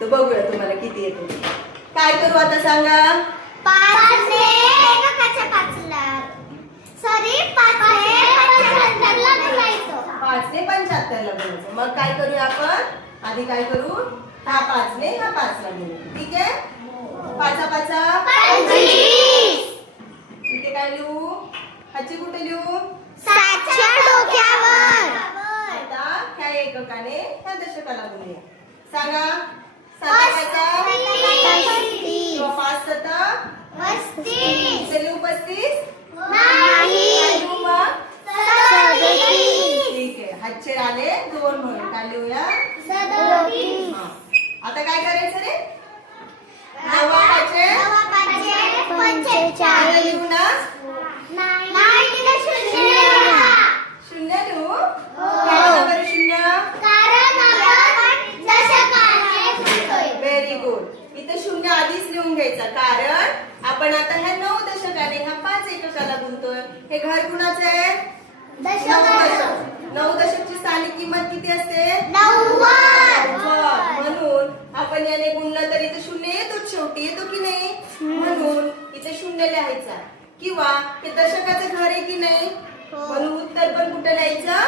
तर बघूया तुम्हाला किती येते. काय करू आता सांगा. 5 ने एककाच्या 5ला सॉरी 5 ने 75ला गुणायचं. 5 ने 75ला गुणायचं. मग काय करूया आपण. आधी काय करू. हा 5 ने हा 5ला गुणू. ठीक आहे. 5 5 25. इथे काय लिहू. ह्याची कुठे लिहू. 7च्या डोक्यावर. आता ह्या एककाने ह्या दशकाला गुणूया. सांगा. 7 5 5 7 35. इथे लिहू 35. नाही. लिहू मग. 37. ठीक आहे. हातचे आले 2 म्हणून काय लिहूया. 37. हा. आता काय करायचं रे. नवा पाचे 45. लिहू ना. नाही तिथे शून्य लिहा. शून्य लिहू. हो. काय होतं बरं शून्य. कारण आपण दशकाने गुणतोय. Very good. इथे शून्य आधीच लिहून घ्यायचा कारण आपण आता ह्या 9 दशकाने ह्या 5 एककाला गुणतोय. हे घर कुणाचं आहे. 9 दशक. 9 दशकची स्थानिक किंमत किती असते. 90. म्हणून आपण याने गुणलं तर इथे शून्य येतोच शेवटी. येतो की नाही. म्हणून इथे शून्य लिहायचा. किंवा हे दशकाचं घर आहे की नाही. म्हणून उत्तर पण कुठे लिहायचं.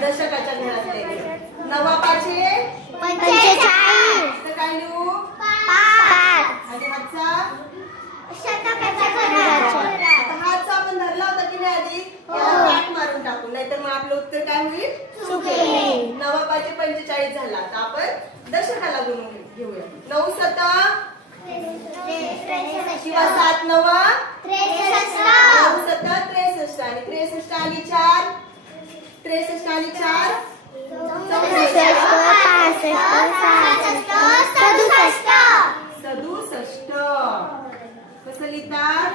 दशकाच्या घरात लिहायचं. नवा पाचे 45. तर काय लिहू. 5. आणि हातचा. शतकाच्या घराच्या. आता हातचा आपण धरला होता की नाही आधी. याला काट मारून टाकू नाहीतर मग आपलं उत्तर काय होईल. चुकेल. नवा पाचे 45 झाला. आता आपण दशकाला गुणून घेऊया. 9 7 किंवा 7 9 9 7 63 आणि 63 आणि 4 63 आणि 4 67. कसं लिहितात.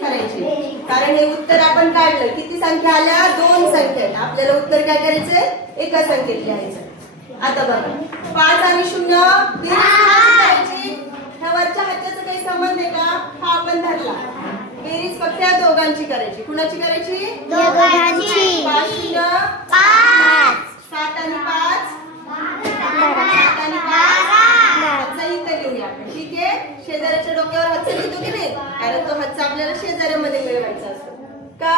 करायचे कारण हे उत्तर आपण काढलं. किती संख्या आल्या. 2 संख्या. आपल्याला उत्तर काय करायचंय. एका संख्येत लिहायचं. आता बघा 5 आणि 0 बेरीज करायची. ह्या वरच्या हाताचा काही संबंध आहे का. हा आपण धरला. बेरीज फक्त या दोघांची करायची. कुणाची करायची. दोघांची. 5 0 5. 7 आणि 5 7 आणि 5 हातचा इथं लिहूया आपण. ठीक आहे. शेजाऱ्याच्या डोक्यावर हातचा लिहितो की नाही. कारण तो हातचा आपल्याला शेजाऱ्यामध्ये मिळवायचा असतो. का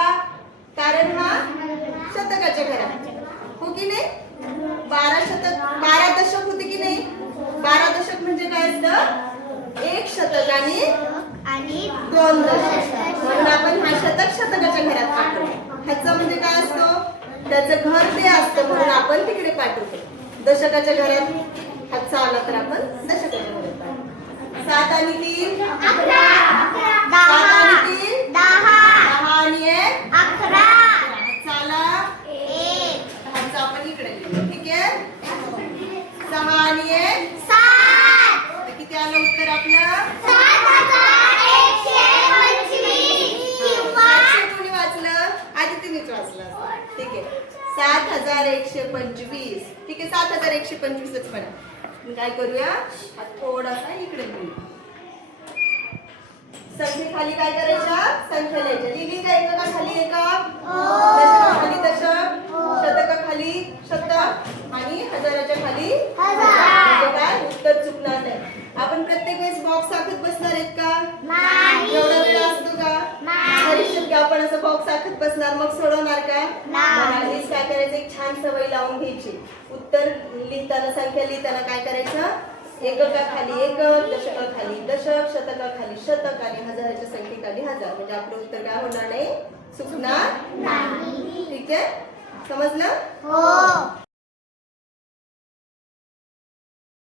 कारण हा शतकाच्या घरात. हो की नाही. 12 दशक होते की नाही. 12 दशक म्हणजे काय असतं. 1 शतक आणि 2 दशक. म्हणून आपण हा शतक शतकाच्या घरात पाठवतो. ह्याचं म्हणजे काय असतो. त्याचं घर ते असतं म्हणून आपण तिकडे पाठवतो. दशकाच्या घरात हातचा आला तर आपण दशकाच्या घरात पाठवतो. 7 आणि 3 11. 7 आणि 3 10. 10 आणि 1 11. हातचा आला 1. हातचा आपण इकडे लिहू. ठीक आहे. 6 आणि 1 7. किती आलं उत्तर आपलं. 7125. किंवा 700 कोणी वाचलं. आधी तुम्हीच वाचलं. ठीक आहे. 7125. ठीक आहे. 7125च पण काय करूया. थोडासा इकडे लिहूया. संख्ये खाली काय करायच्या. संख्या लिहायच्या. लिहिली का एकका खाली एकक. दशका खाली दशक. शतका खाली शतक आणि हजाराच्या खाली म्हणजे काय उत्तर चुकणार नाही. आपण प्रत्येक वेळेस बॉक्स आखत बसणार आहेत का. नाही. एवढा वेळ असतो का. नाही. परीक्षेत का आपण असं बॉक्स आखत बसणार मग सोडवणार का. नाही. आधीच काय करायचं. एक छान सवय लावून घ्यायची. उत्तर लिहिताना संख्या लिहिताना काय करायचं. एककाखाली एकक. दशकाखाली दशक. शतकाखाली शतक आणि हजाराच्या संख्येखाली हजार. म्हणजे आपलं उत्तर काय होणार नाही. चुकणार. नाही. ठीक आहे. समजलं. हो.